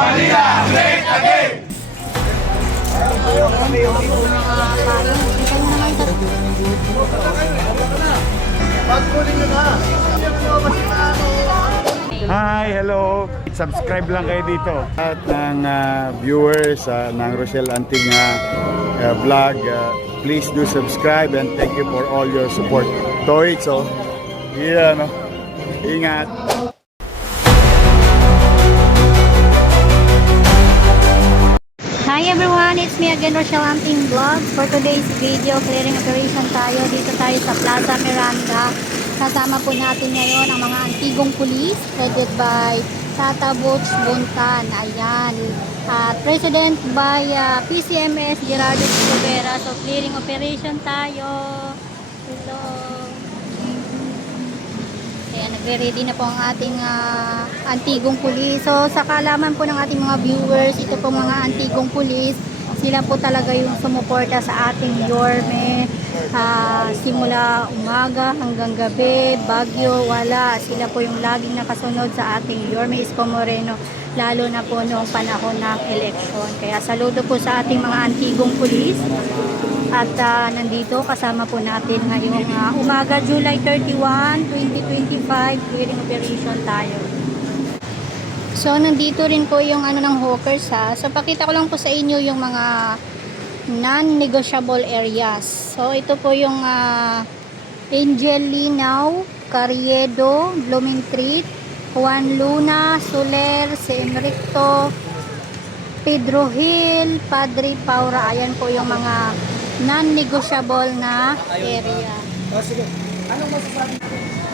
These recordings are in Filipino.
Manila, great again! Hi, hello. Subscribe lang kayo dito. At ng viewers ng Rochelle Anting vlog, please do subscribe and thank you for all your support. Toits, oh. Yeah, no. Ingat. Hi everyone, it's me again, Rochelle Anting Vlog. For today's video, clearing operation tayo. Dito tayo sa Plaza Miranda. Kasama po natin ngayon ang mga antigong pulis headed by Tata Butch Buntan. Ayan. At President by PCMS Gerardo Escobera. So clearing operation tayo. Hello. Ayan, nagre-ready na po ang ating antigong pulis. So sa kaalaman po ng ating mga viewers, ito po mga antigong pulis, sila po talaga yung sumuporta sa ating Yorme. Simula umaga hanggang gabi, bagyo, wala. Sila po yung laging nakasunod sa ating Yorme Isko Moreno, lalo na po noong panahon ng eleksyon. Kaya saludo po sa ating mga antigong pulis. At nandito kasama po natin ngayong umaga, July 31, 2025, clearing operation tayo. So nandito rin po yung ng hawkers ha. So pakita ko lang po sa inyo yung mga non-negotiable areas. So ito po yung Angel Linaw, Carriedo, Blooming Treat, Juan Luna, Soler, Enricto, Pedro Hill, Padre Paura. Ayan po yung mga non-negotiable na area.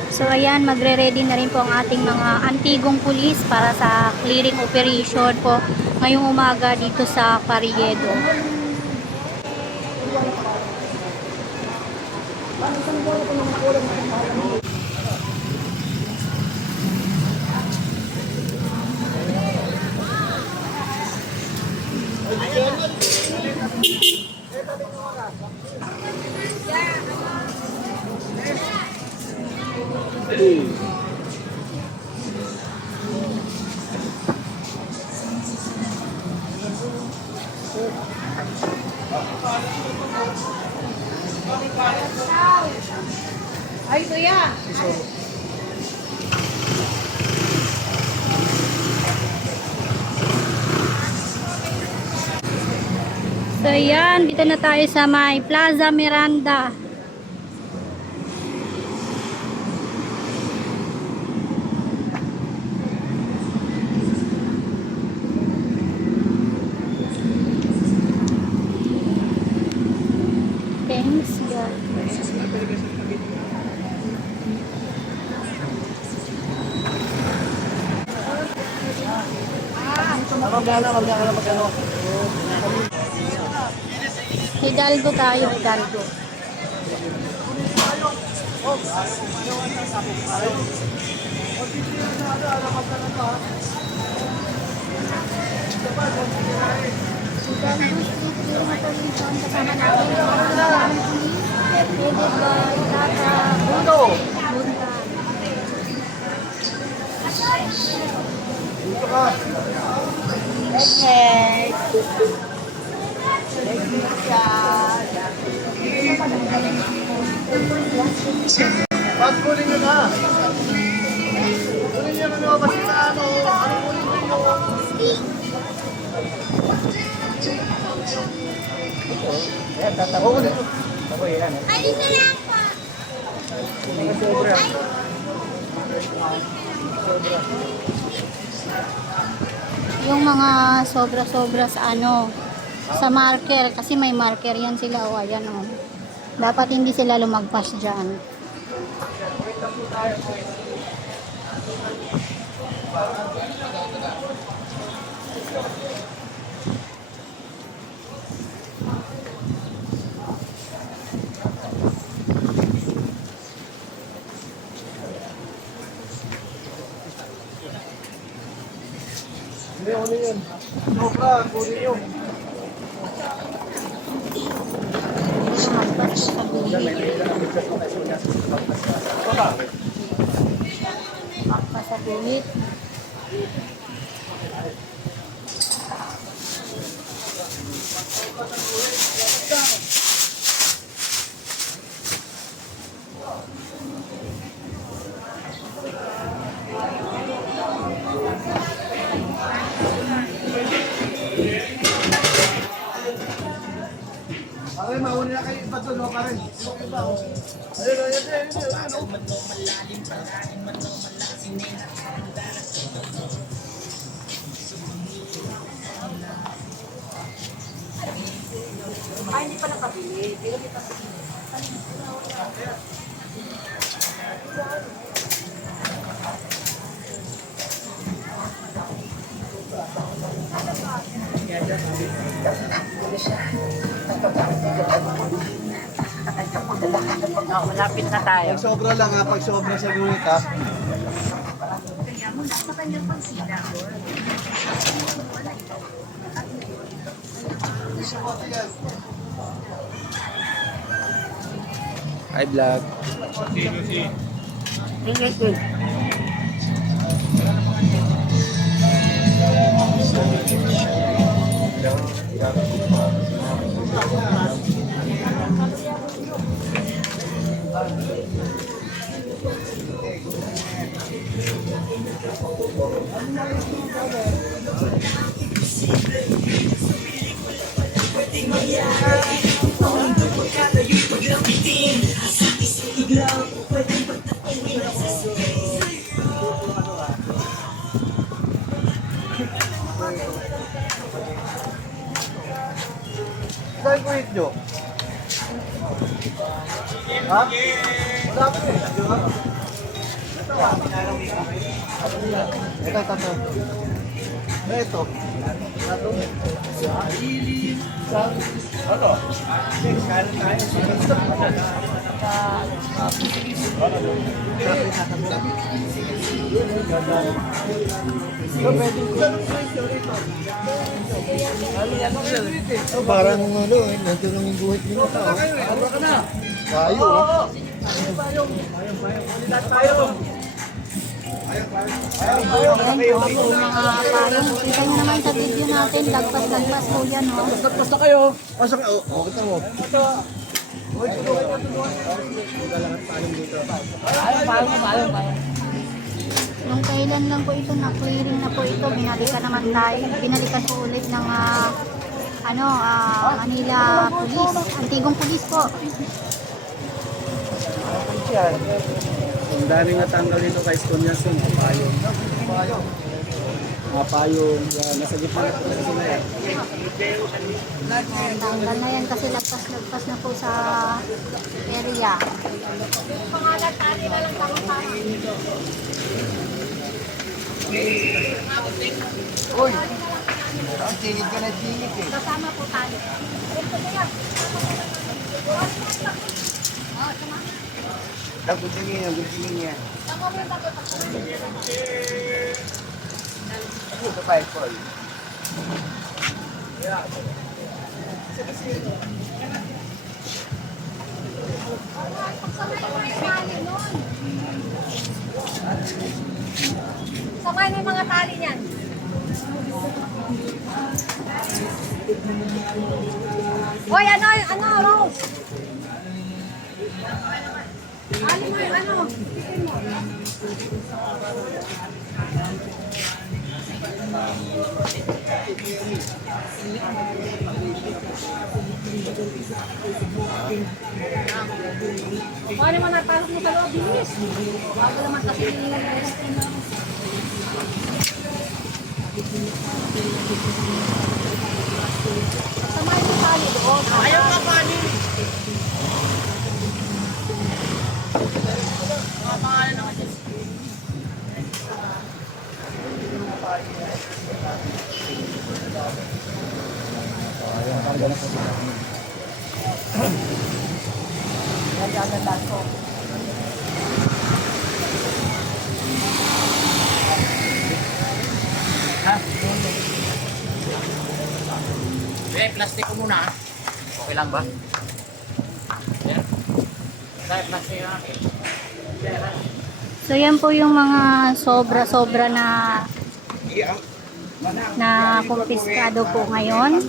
So ayan, magre-ready na rin po ang ating mga antigong pulis para sa clearing operation po ngayong umaga dito sa Carriedo. Ay, kuya. So yan, dito na tayo sa may Plaza Miranda. Thanks God. Hidalgo tayo, Hidalgo. Kasama natin yung pulis, headed by Tata Buntan. Okay. Pag-kunin nyo na! Kunin nyo na naman kasi na ano kunin nyo yung... Ayan, tatawa. Ako yan. Alin na lang po. Yung mga sobra-sobra sa sa marker, kasi may marker yan sila, o ayan o. Dapat hindi sila lumagpas dyan. Hindi, ano yun? Sobra, kunin nyo. Lumagpas sa gilid. Lumagpas sa gilid. Pare, mauna na kayo iba doon, no, pare. Yung iba, oh. Ayun, ayun, ayun, ayun, oh. Malapit na tayo. Pag sobra lang ha, pag sobra sa gulit ha. Hi vlog. Saan ko hit nyo? Ha? Wala ko eh. Ito, ito. Ito. Parang ano, nandun lang yung guhit nila. Tayo, oh. Ayan po mga payong. Kita nyo naman sa video natin, lagpas-lagpas po yan, no? Basta kayo. Pasok kayo. Oh, kita mo. Nung kailan lang po ito, na-clearing na po ito, binalikan naman tayo. Binalikan po ulit ng Manila Police. Antigong Police po. Ang daming natanggal dito kay Stonyas yung mga payong. Mga payong, nasa gitna na po sila eh. Ayan, tanggal na yan kasi lagpas-lagpas na po sa area. Uy! Ang tingid ka na tingid eh. Kasama po tayo. Nagutingin niya, nagutingin niya. Ito pa yung call. Sabay may mga tali niyan. Hoy, ano, Rose? Ali mo yung ano? Paano mo natalog mo sa loob, bilis? Bago naman kasi nilalagay na. Samahin mo tali doon. Ayaw nga pali. Mga pangalan naman dyan. Plastic ko muna. Okay lang ba? Yan. Dahil plastic na akin. So yan po yung mga sobra-sobra na kumpiskado po ngayon.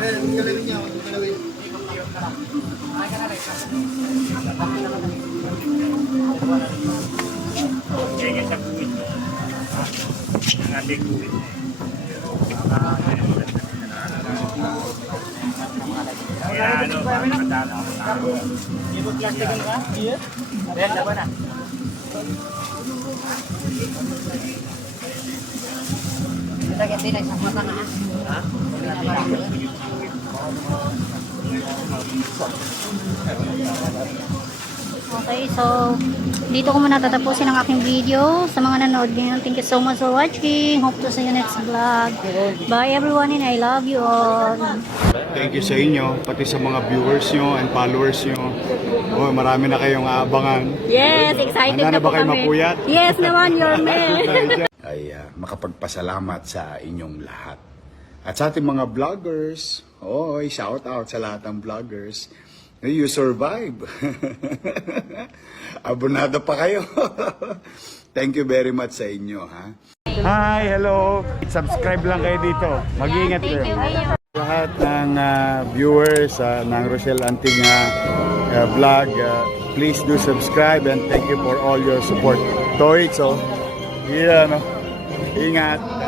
Ang galawin niya, ang galawin. Sige, Ayan, laban na. Lagyan din ang isang mata na ha? Okay, so dito ko muna tatapusin ang aking video. Sa mga nanood ngayon, thank you so much for watching. Hope to see you next vlog. Bye everyone and I love you all. Thank you sa inyo, pati sa mga viewers nyo and followers nyo. Oh, marami na kayong aabangan. Yes, excited Handa na na ba po kayo kami. mapuyat? Yes naman, your man. Ay makapagpasalamat sa inyong lahat. At sa ating mga vloggers, shout out sa lahat ng vloggers. You survive. Abonado pa kayo. Thank you very much sa inyo, ha? Hi, hello. Subscribe lang kayo dito. Mag-iingat Thank you, kayo. Mayor. Lahat ng viewers ng Rochelle Antig vlog, please do subscribe and thank you for all your support. Toy, so, ingat.